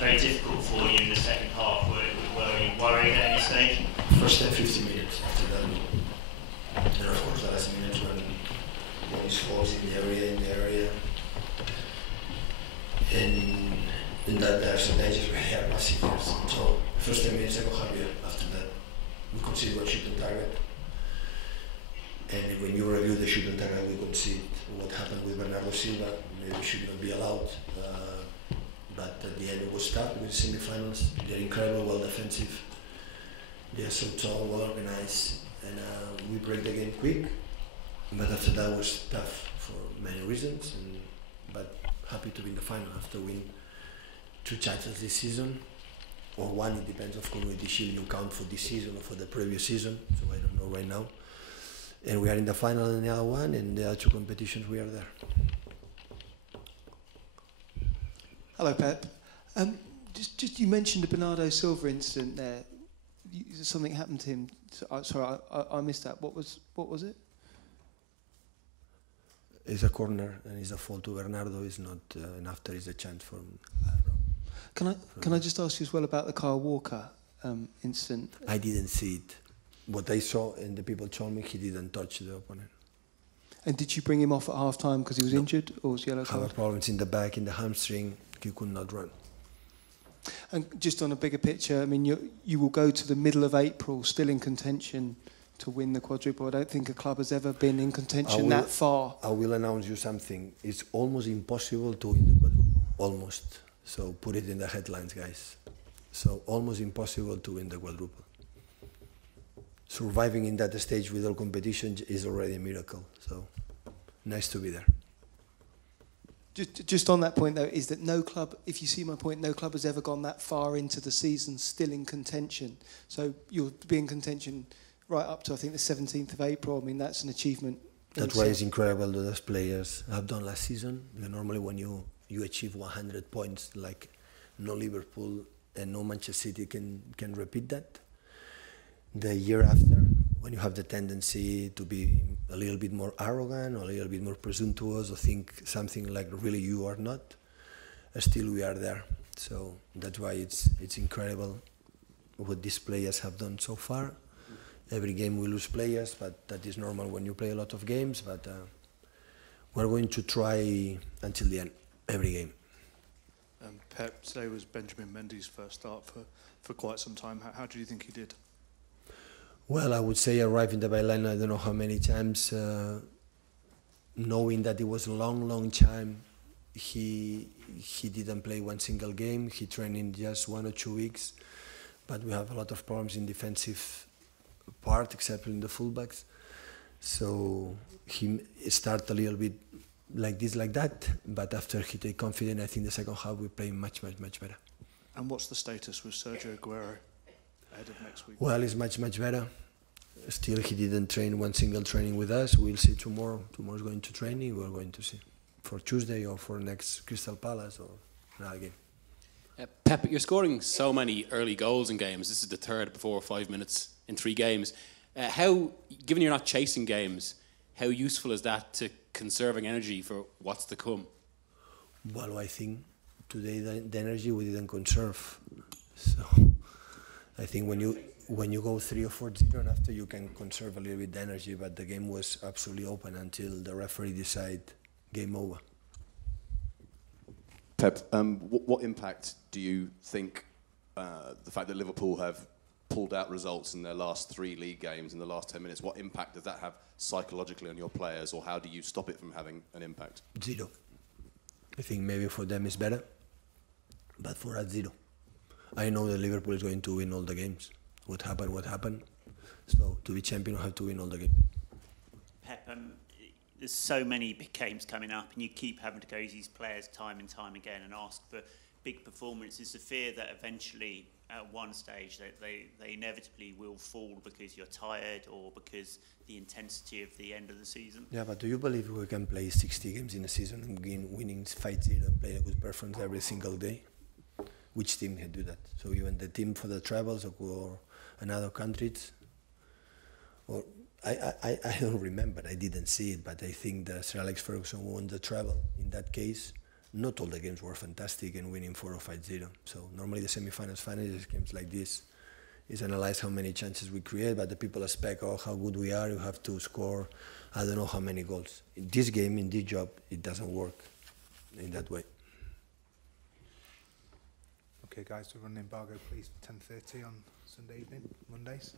very difficult for you in the second half? Were you worried at any stage? First 10-15 minutes. After that, and of course the last minute when it falls in the area. And in that there are some dangers where they are massive. So first 10 minutes I go happier. After that, we concede one shoot on target. And when you review the shoot on target, we concede what happened with Bernardo Silva. Maybe should not be allowed. But at the end it was tough with the semi-finals. They're incredible, well defensive. They are so tall, well organized, and we break the game quick. But after that was tough for many reasons. But happy to be in the final after win 2 titles this season, or 1. It depends of Community Shield you count for this season or for the previous season. So I don't know right now. And we are in the final in the other one, and the other 2 competitions we are there. Hello, Pep. Just you mentioned the Bernardo Silva incident there. Something happened to him. Sorry, I missed that. What was it? It's a corner and it's a fault to Bernardo. It's not, and after is a chance for him. Can I just ask you as well about the Kyle Walker incident? I didn't see it. What I saw and the people told me, he didn't touch the opponent. And did you bring him off at half time because he was injured, or was yellow card? Had problems in the back, in the hamstring. He could not run. And just on a bigger picture, I mean, you will go to the middle of April still in contention to win the quadruple. I don't think a club has ever been in contention that far. I will announce you something. It's almost impossible to win the quadruple. Almost. So put it in the headlines, guys. So almost impossible to win the quadruple. Surviving in that stage with all competition is already a miracle. So nice to be there. Just on that point, though, is that no club, if you see my point, no club has ever gone that far into the season still in contention. So you'll be in contention right up to, I think, the 17th of April. I mean, that's an achievement. That's why it's incredible that those players have done last season. Normally when you achieve 100 points, like no Liverpool and no Manchester City can repeat that. The year after, when you have the tendency to be a little bit more arrogant or a little bit more presumptuous or think something like really you are not, still we are there. So that's why it's incredible what these players have done so far. Every game we lose players, but that is normal when you play a lot of games. But we're going to try until the end, every game. Pep, today was Benjamin Mendy's first start for quite some time. How do you think he did? Well, I would say arrive in the byline, I don't know how many times, knowing that it was a long time, he didn't play one single game. He trained in just 1 or 2 weeks, but we have a lot of problems in defensive part, except in the fullbacks. So he started a little bit like this, like that, but after he take confidence, I think the second half we play much better. And what's the status with Sergio Aguero ahead of next week? Well, it's much better. Still, he didn't train one single training with us. We'll see tomorrow. Tomorrow's going to training. We're going to see for Tuesday or for next Crystal Palace or another game. Pep, you're scoring so many early goals in games. This is the third before 5 minutes in 3 games. How, given you're not chasing games, how useful is that to conserving energy for what's to come? Well, I think today the energy we didn't conserve. So I think when you go 3 or 4-0 and after you can conserve a little bit the energy, but the game was absolutely open until the referee decide game over. Pep, what impact do you think the fact that Liverpool have pulled out results in their last 3 league games in the last 10 minutes, what impact does that have psychologically on your players, or how do you stop it from having an impact? 0. I think maybe for them it's better, but for us 0. I know that Liverpool is going to win all the games. What happened. So to be champion, you have to win all the games. Pep, there's so many big games coming up, and you keep having to go to these players time and time again and ask for big performances. The fear that eventually, at one stage, they inevitably will fall because you're tired or because the intensity of the end of the season. Yeah, but do you believe we can play 60 games in a season and winning 5-0 and play a good performance every single day? Which team can do that? So even the team for the travels or another countries, or I don't remember. I didn't see it, but I think that Sir Alex Ferguson won the travel in that case. not all the games were fantastic and winning 4 or 5-0. So normally the semi-finals, finals, games like this is analyze how many chances we create, but the people expect, oh, how good we are, you have to score, I don't know how many goals. In this game, in this job, it doesn't work in that way. Okay, guys, we're running embargo, please, for 10:30 on Sunday evening, Mondays.